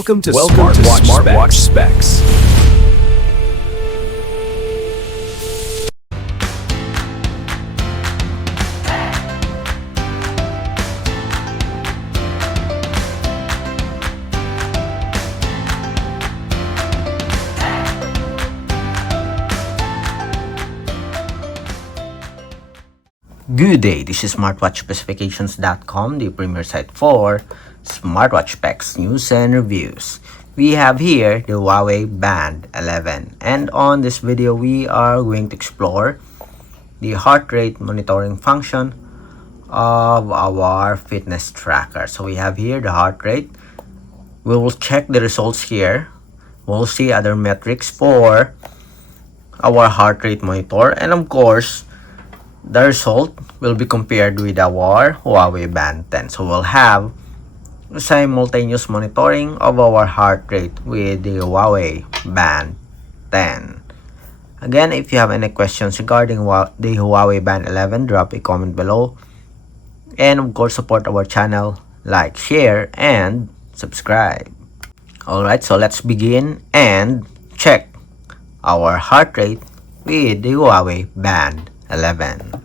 Welcome to Smartwatch Specs. Good day, this is smartwatchspecifications.com, the premier site for smartwatch specs, news and reviews. We have here the Huawei Band 11, and on this video we are going to explore the heart rate monitoring function of our fitness tracker. So we have here the heart rate. We will check the results here. We'll see other metrics for our heart rate monitor, and of course the result will be compared with our Huawei Band 10. So we'll have simultaneous monitoring of our heart rate with the Huawei Band 10. Again, if you have any questions regarding the Huawei Band 11, drop a comment below. And of course, support our channel, like, share, and subscribe. Alright, so let's begin and check our heart rate with the Huawei Band 11.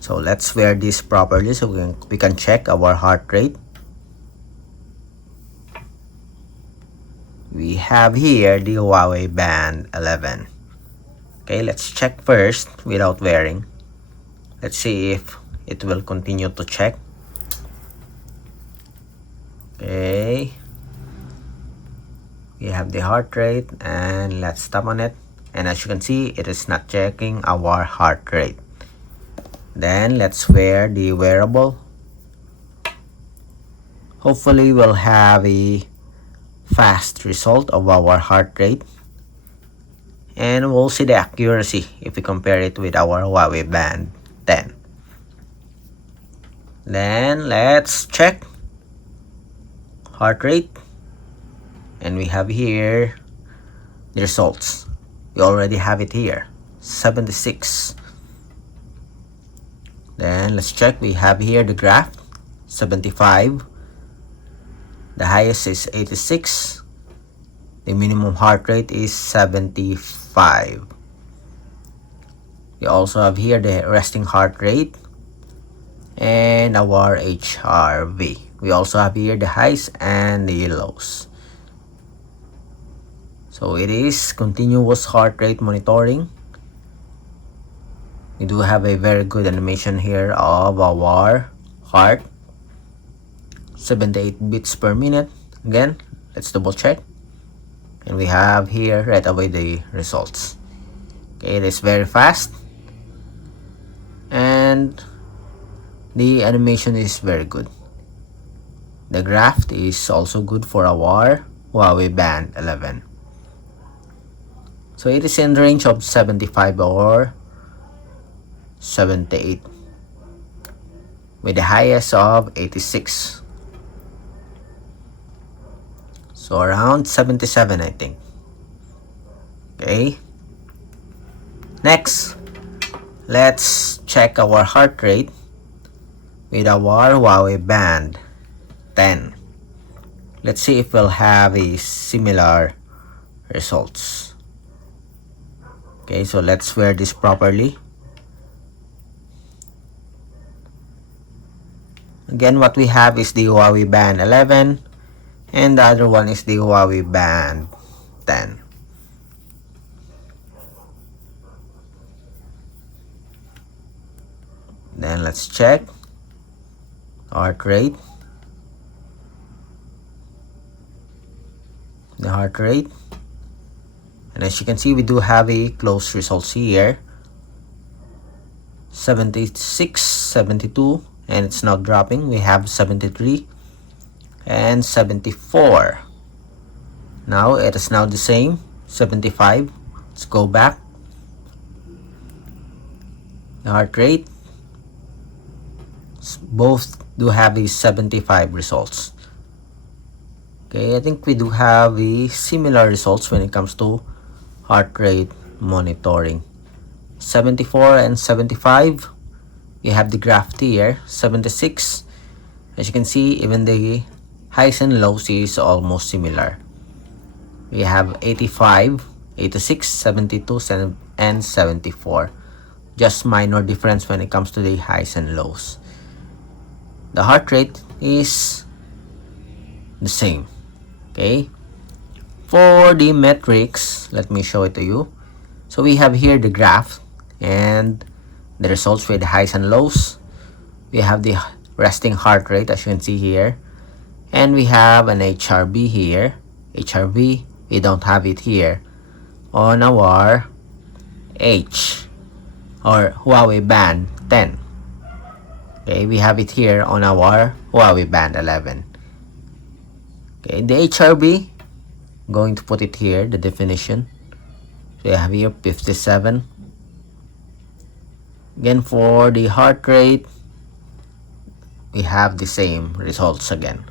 So let's wear this properly so we can check our heart rate. We have here the Huawei Band 11. Okay, let's check first without wearing. Let's see if it will continue to check. Okay, we have the heart rate, and let's tap on it. And as you can see, it is not checking our heart rate. Then let's wear the wearable. Hopefully we'll have a fast result of our heart rate, and we'll see the accuracy if we compare it with our Huawei Band 10. Then let's check heart rate, and we have here the results. We already have it here, 76. Then let's check. We have here the graph, 75. The highest is 86. The minimum heart rate is 75. We also have here the resting heart rate and our HRV. We also have here the highs and the lows. So it is continuous heart rate monitoring. We do have a very good animation here of our heart, 78 beats per minute. Again, let's double check, and we have here right away the results. Okay, it is very fast, and the animation is very good. The graph is also good for our Huawei Band 11. So it is in the range of 75 or 78, with the highest of 86. So around 77, I think. Okay. Next, let's check our heart rate with our Huawei Band 10. Let's see if we'll have a similar results. Okay, so let's wear this properly. Again, what we have is the Huawei Band 11, and the other one is the Huawei Band 10. Then let's check heart rate. The heart rate. And as you can see, we do have a close results here. 76, 72, and it's now dropping. We have 73 and 74. Now it is now the same, 75. Let's go back. The heart rate, both do have a 75 results. Okay, I think we do have a similar results when it comes to heart rate monitoring. 74 and 75. We have the graph here, 76. As you can see, even the highs and lows is almost similar. We have 85, 86, 72, and 74. Just minor difference when it comes to the highs and lows. The heart rate is the same. Okay. For the metrics, let me show it to you. So we have here the graph and the results with the highs and lows. We have the resting heart rate, as you can see here, and we have an HRV here. HRV, we don't have it here on our Huawei Band 10. Okay, we have it here on our Huawei Band 11. Okay, the HRV, going to put it here, the definition. So we have here 57. Again, for the heart rate, we have the same results again.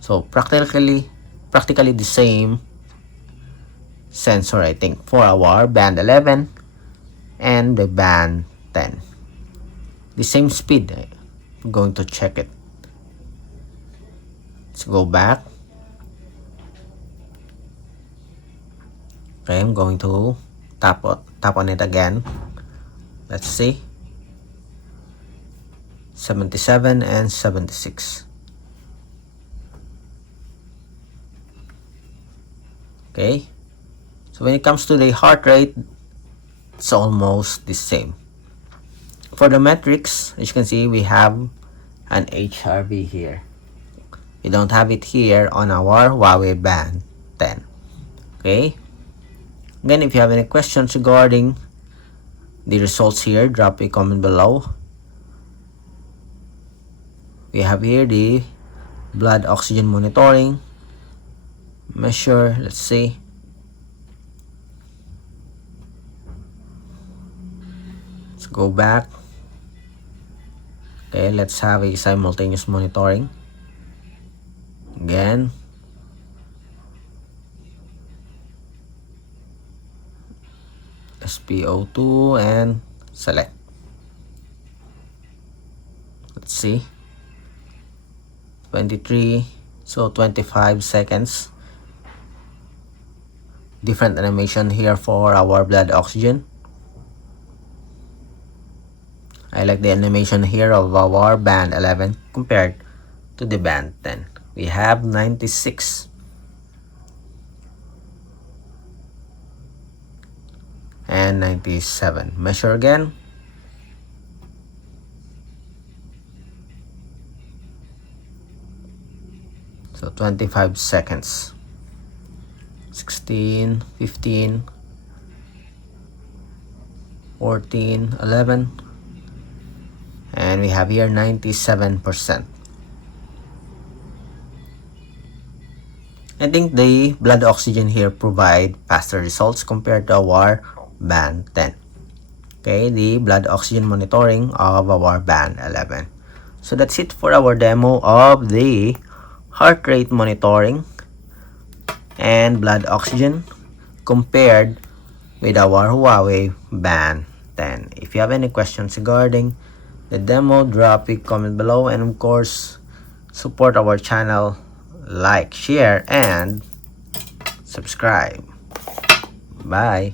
So practically the same sensor, I think, for our Band 11 and the Band 10. The same speed. I'm going to check it. Let's go back. Okay, I'm going to tap on it again. Let's see. 77 and 76. Okay, so when it comes to the heart rate, it's almost the same. For the metrics, as you can see, we have an HRV here. We don't have it here on our Huawei Band 10. Okay, again, if you have any questions regarding the results here, drop a comment below. We have here the blood oxygen monitoring measure. Let's see. Let's go back. Okay, let's have a simultaneous monitoring. Again. SpO2 and select. Let's see. 23, so 25 seconds. Different animation here for our blood oxygen. I like the animation here of our Band 11 compared to the Band 10. We have 96 and 97. Measure again. So 25 seconds. 16, 15, 14, 11, and we have here 97%. I think the blood oxygen here provide faster results compared to our Band 10. Okay, the blood oxygen monitoring of our Band 11. So that's it for our demo of the heart rate monitoring and blood oxygen compared with our Huawei Band 10. If you have any questions regarding the demo, drop a comment below, and of course, support our channel, like, share, and subscribe. Bye.